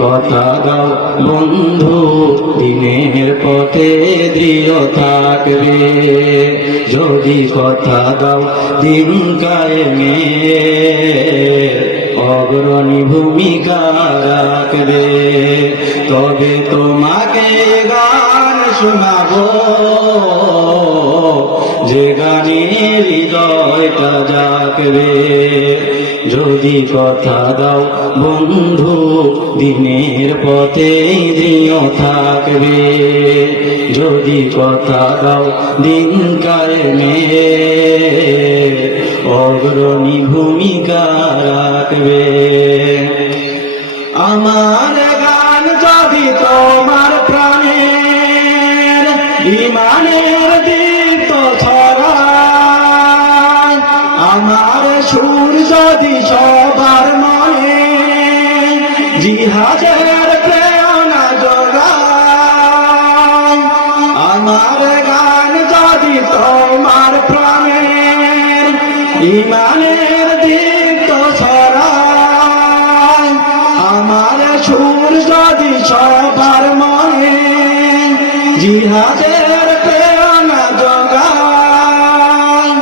কথা দাও বন্ধু, দিনের পথে দৃঢ় থাকবে। যদি কথা দাও দিন কায়েমে অগ্রণী ভূমিকা রাখবে, তবে তোমাকে গান শোনাবো, যে গানে হৃদয়টা জাগবে। যদি কথা দাও বন্ধু, দিনের পথে দৃঢ় থাকবে। যদি কথা দাও দিন কায়েমে অগ্রণী ভূমিকা রাখবে। আমার গান যদি তোমার প্রাণের ইমানের দীপ্ত ছড়ায়, আমার সুর যদি সবার মনে জিহাদের প্রেরণা যোগায়, আমার গান যদি তোমার প্রাণের ইমানের দীপ্ত ছড়ায়, আমার সুর যদি সবার মনে জিহাদের প্রেরণা যোগায়,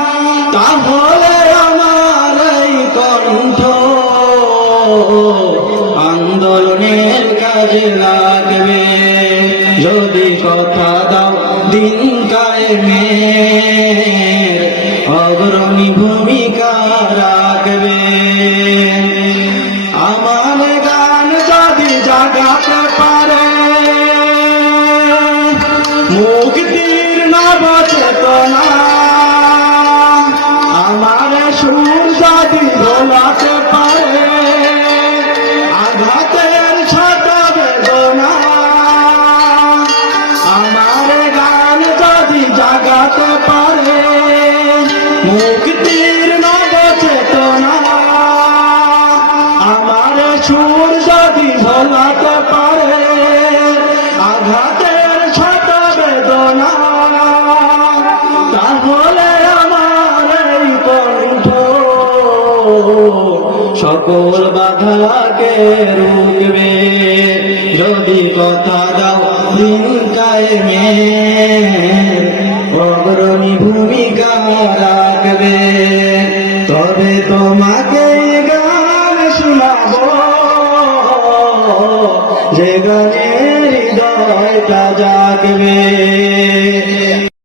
তাহলে আমার এই কণ্ঠ আন্দোলনের কাজে লাগবে। যদি কথা দাও দিন কায়েমে অগ্রণী ভূমিকা রাখবে। আমার গান যদি জাগাতে পারে মুক্তির নব চেতনা, আমার সুর যদি ভোলাতে পারে আঘাতের ছোট বেদনা, আমার গান যদি জাগাতে পারে মুক্তির নব চেতনা, আমার সুর যদি ভোলাতে পারে আঘাতের ছোট বেদনা, তাহলে আমার এই কণ্ঠ সকল বাধাকে রুখবে। যদি কথা দাও দিন কায়েমে অগ্রণী ভূমিকা রাখবে, তবে তোমাকে গান শোনাবো, যে গানে হৃদয়টা জাগবে।